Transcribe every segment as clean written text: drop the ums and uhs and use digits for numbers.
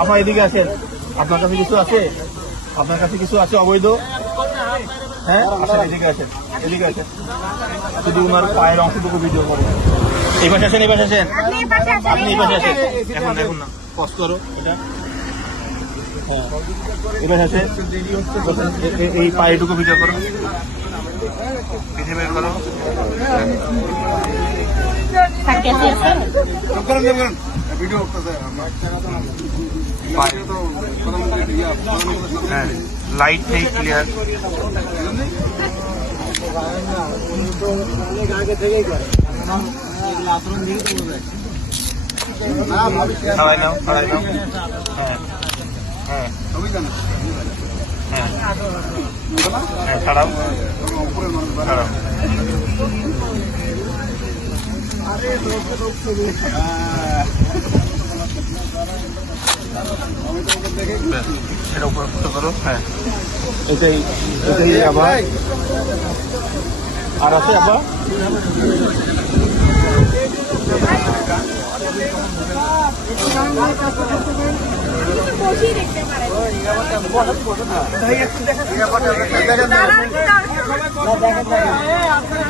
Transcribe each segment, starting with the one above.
আপনার এদিকে আসেন, আপনার কাছে কিছু আছে? আপনার কাছে কিছু আছে অবৈধ? হ্যাঁ, আসেন এদিকে আসেন, এদিকে আসেন, শুধু ওনার পায়ের অংশটুকু ভিডিও করুন। এই পাশে আসেন, এই পাশে আসেন, আপনি এই পাশে আসেন। এখন এখন না, কষ্ট করো এটা। হ্যাঁ, এই পাশে আসে, এই পায়েটুকু ভিডিও করো, পিঠে বের করো। হ্যাঁ, লাইট নেই, ক্লিয়ার। খাড়াই নাও, খাড়াই নাও। হ্যাঁ হ্যাঁ হ্যাঁ হ্যাঁ, ছাড়াও ছাড়াও। এটা উপর করো। হ্যাঁ, এটাই এটাই আবার আর আছে আবার।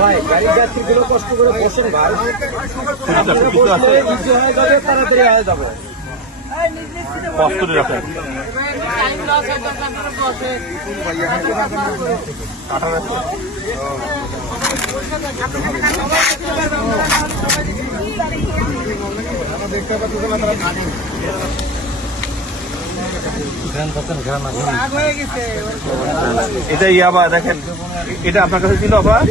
ভাই গাড়ির যাত্রীগুলো কষ্ট করে বসেন ভাই, তাড়াতাড়ি হয়ে যাবে। কষ্ট করে রাখেন। এটা ইয়াবা দেখেন, এটা আপনার কাছে ছিল আবার।